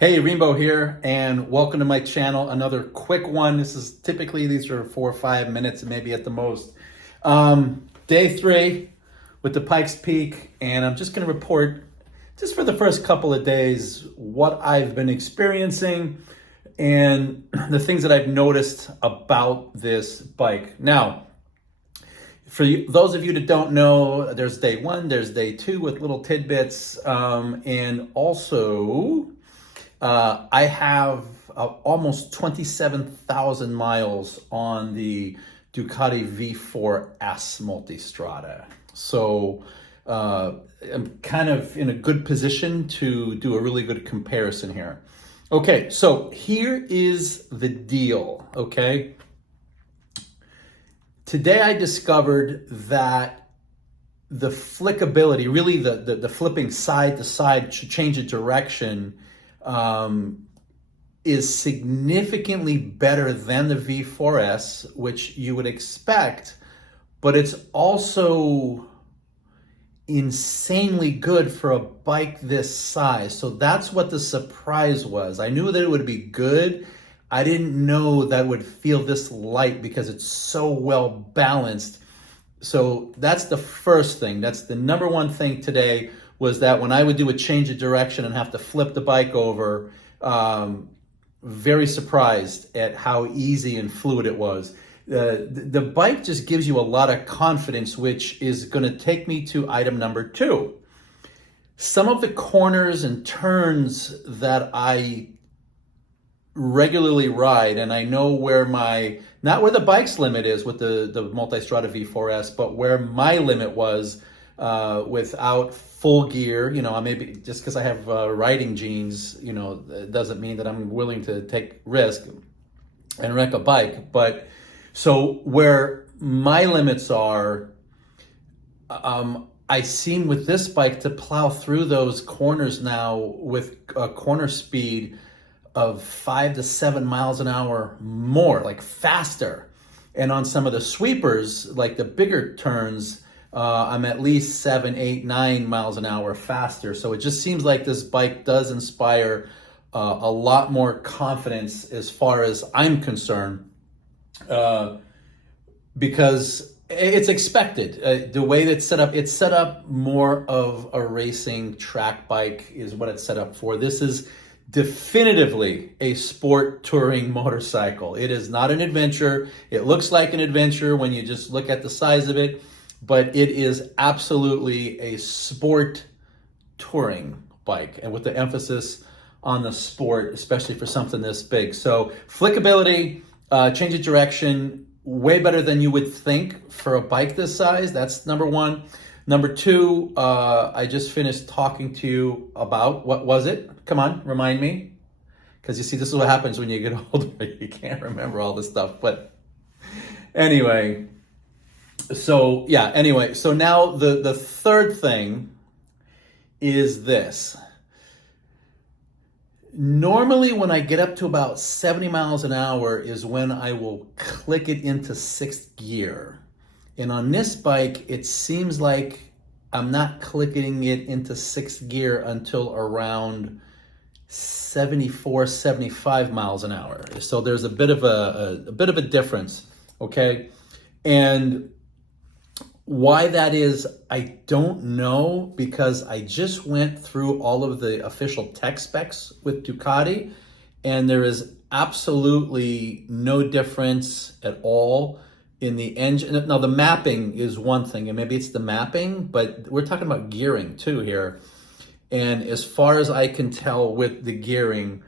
Hey, Rainbow here, and welcome to my channel. Another quick one. These are 4 or 5 minutes, maybe at the most. Day 3 with the Pikes Peak, and I'm just going to report just for the first couple of days what I've been experiencing and the things that I've noticed about this bike. Now, those of you that don't know, there's day 1, there's day 2 with little tidbits, and also I have almost 27,000 miles on the Ducati V4S Multistrada. So I'm kind of in a good position to do a really good comparison here. Okay, so here is the deal, okay? Today I discovered that the flickability, really the flipping side to side to change of direction, is significantly better than the V4S, which you would expect, but it's also insanely good for a bike this size. So that's what the surprise was. I knew that it would be good. I didn't know that it would feel this light because it's so well balanced. So that's the first thing. That's the number one thing today, was that when I would do a change of direction and have to flip the bike over, very surprised at how easy and fluid it was. The bike just gives you a lot of confidence, which is going to take me to item number 2. Some of the corners and turns that I regularly ride, and I know where not where the bike's limit is with the Multistrada V4S, but where my limit was without full gear. Maybe just because I have riding jeans, it doesn't mean that I'm willing to take risk and wreck a bike. But so where my limits are, I seem with this bike to plow through those corners now with a corner speed of 5 to 7 miles an hour more, like faster. And on some of the sweepers, like the bigger turns, I'm at least 7, 8, 9 miles an hour faster. So it just seems like this bike does inspire a lot more confidence as far as I'm concerned, because it's expected. The way that's it's set up more of a racing track bike is what it's set up for. This is definitively a sport touring motorcycle. It is not an adventure. It looks like an adventure when you just look at the size of it, but it is absolutely a sport touring bike, and with the emphasis on the sport, especially for something this big. So flickability, change of direction, way better than you would think for a bike this size. That's number 1. Number 2, I just finished talking to you about, what was it? Come on, remind me. Because you see, this is what happens when you get older. You can't remember all this stuff. But anyway, so now the third thing is this. Normally when I get up to about 70 miles an hour is when I will click it into 6th gear. And on this bike, it seems like I'm not clicking it into 6th gear until around 74, 75 miles an hour. So there's a bit of a difference, okay? And why that is, I don't know, because I just went through all of the official tech specs with Ducati, and there is absolutely no difference at all in the engine. Now, the mapping is one thing, and maybe it's the mapping, but we're talking about gearing too here. And as far as I can tell with the gearing,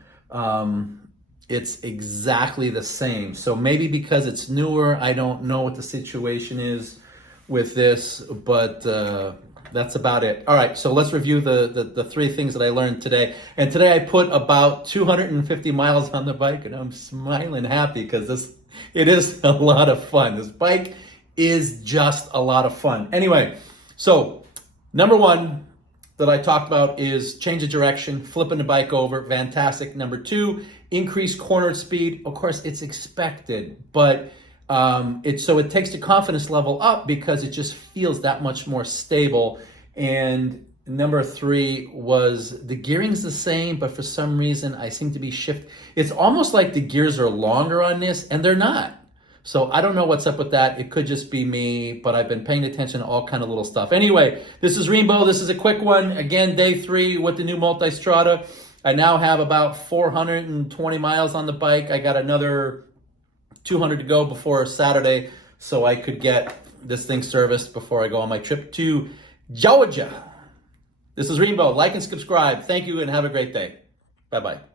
it's exactly the same. So maybe because it's newer, I don't know what the situation is with this, but that's about it. All right, so let's review the 3 things that I learned today. And today I put about 250 miles on the bike, and I'm smiling happy because it is a lot of fun. This bike is just a lot of fun. Anyway, so number 1 that I talked about is change of direction, flipping the bike over, fantastic. Number 2, increase corner speed. Of course, it's expected, but it takes the confidence level up because it just feels that much more stable. And number 3 was the gearing's the same, but for some reason I seem to be It's almost like the gears are longer on this, and they're not. So I don't know what's up with that. It could just be me, but I've been paying attention to all kind of little stuff. Anyway, this is Rainbow. This is a quick one. Again, day 3 with the new Multistrada. I now have about 420 miles on the bike. I got another 200 to go before Saturday, so I could get this thing serviced before I go on my trip to Georgia. This is Rainbow. Like and subscribe. Thank you and have a great day. Bye-bye.